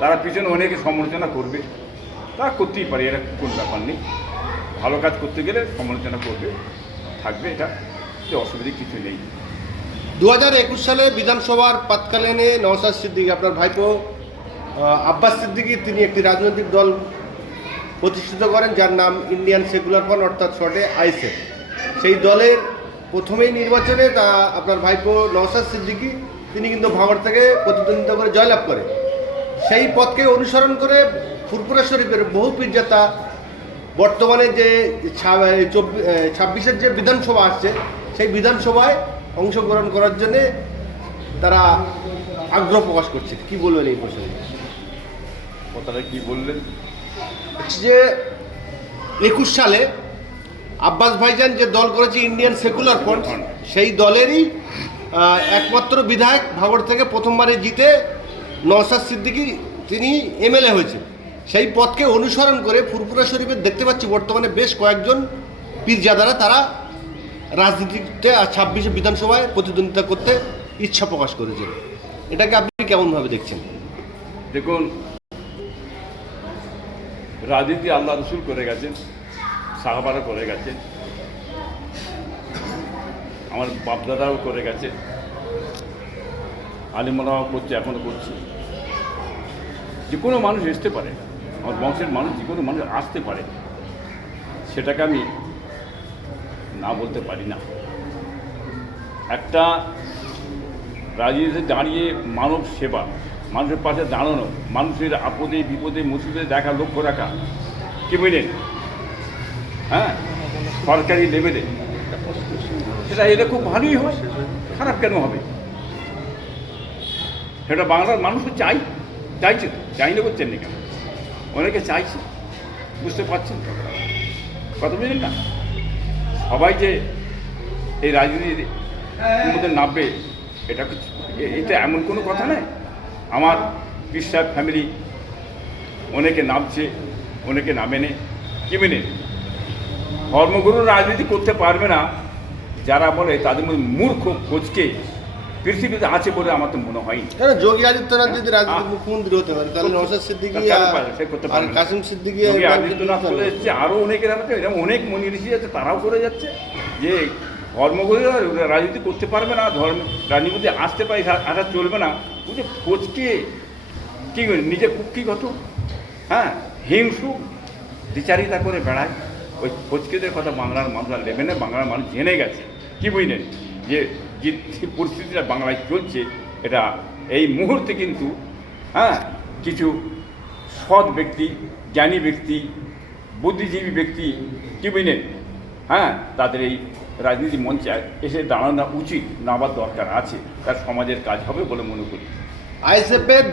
তারা পিছনে অনেকে সমালোচনা করবে। তা করতেই পারে, এরা কোনো ব্যাপার নেই। ভালো কাজ করতে গেলে সমালোচনা করবে, থাকবে এটা, যে অসুবিধে কিছু নেই। দু একুশ সালে বিধানসভার পাতকালীনে নওসাদ সিদ্দিকী, আপনার ভাইপো আব্বাস সিদ্দিকী, তিনি একটি রাজনৈতিক দল প্রতিষ্ঠিত করেন, যার নাম ইন্ডিয়ান সেকুলার ফ্রন্ট, অর্থাৎ শর্টে আইসেফ সেই দলের প্রথমেই নির্বাচনে তা আপনার ভাইপো নওসাদ সিদ্দিকী, তিনি কিন্তু ভাঙড় থেকে প্রতিদ্বন্দ্বিতা করে জয়লাভ করে। সেই পথকে অনুসরণ করে ফুরপুরা শরীফের বহু পীরজাতা বর্তমানে যে ছাব্বিশের যে বিধানসভা আসছে সেই বিধানসভায় অংশগ্রহণ করার জন্যে তারা আগ্রহ প্রকাশ করছে। কি বলবেন এই প্রসঙ্গে? কথাটা কি বললেন? যে একুশ সালে আব্বাস ভাইজান যে দল করেছে ইন্ডিয়ান সেকুলার ফ্রন্ট সেই দলেরই একমাত্র বিধায়ক ভাগড় থেকে প্রথমবারে জিতে নওসাদ সিদ্দিকি তিনি এমএলএ হয়েছে সেই পথকে অনুসরণ করে ফুরফুরা শরীফের দেখতে পাচ্ছি বর্তমানে বেশ কয়েকজন পীরজাদারা তারা রাজনীতিতে ছাব্বিশে বিধানসভায় প্রতিদ্বন্দ্বিতা করতে ইচ্ছা প্রকাশ করেছেন। এটাকে আপনি কেমনভাবে দেখছেন? দেখুন, রাজনীতি আল্লাহ রসুল করে গেছেন, সাহাবারা করে গেছেন, আমার বাপদাদাও করে গেছে আলিমরাও করছে এখনও করছে। যে কোনো মানুষ আসতে পারে। আমার বংশের মানুষ যে কোনো মানুষ আসতে পারে। সেটাকে আমি না বলতে পারি না। একটা রাজনীতিতে দাঁড়িয়ে মানব সেবা, মানুষের পাশে দাঁড়ানো, মানুষের আপদে, বিপদে, মুসিবতে দেখা, লক্ষ্য রাখা, কি বুঝলেন হ্যাঁ? সরকারি লেভেলে। সেটা এলে খুব ভালোই হয় খারাপ কেন হবে? সেটা বাংলার মানুষও চাই, চাইছে তো। চাই না করছেন না কেন? অনেকে চাইছে, বুঝতে পারছেন কথা বুঝলেন না? সবাই যে এই রাজনীতির মধ্যে নামবে, এটা এটা এমন কোনো কথা নয়। আমার বিশ্বাস ফ্যামিলি অনেকে নামছে, অনেকে নামে নে কি মেনে? ধর্মগুরু রাজনীতি করতে পারবে না, যারা বলে তাদের মধ্যে মূর্খ কোচকে পৃথিবীতে আছে বলে আমার তো মনে হয়নি। কেন? যোগী আদিত্যনাথ যদি রাজনীতির আহ। মুখ্যমন্ত্রী হতে পারে তাহলে নওশাদ সিদ্দিকী আর- সে করতে না। কাসিম সিদ্দিকী আদিত্যনাথ করে যাচ্ছে আরও অনেকের আমাকে এরকম অনেক মনি ঋষি আছে তারাও করে যাচ্ছে। যে ধর্মগুলো রাজনীতি করতে পারবে না ধর্ম রাজনীতি আসতে পারে আসা চলবে না। বুঝে কোচকে কি? নিজে কুক্ষিগত হ্যাঁ? হিংসু বিচারিতা করে বেড়ায়। ওই কোচকেদের কথা বাংলার মানুষ আর নেবে না বাংলার মানুষ জেনে গেছে। কি বুঝলেন? যে যে পরিস্থিতিটা বাংলায় চলছে, এটা এই মুহূর্তে কিন্তু হ্যাঁ কিছু সৎ ব্যক্তি, জ্ঞানী ব্যক্তি, বুদ্ধিজীবী ব্যক্তি কি বুঝলেন হ্যাঁ তাদের এই রাজনীতি মঞ্চে এসে দাঁড়ানো উচিত, নামার দরকার আছে, তার সমাজের কাজ হবে বলে মনে করি। আইএসএফের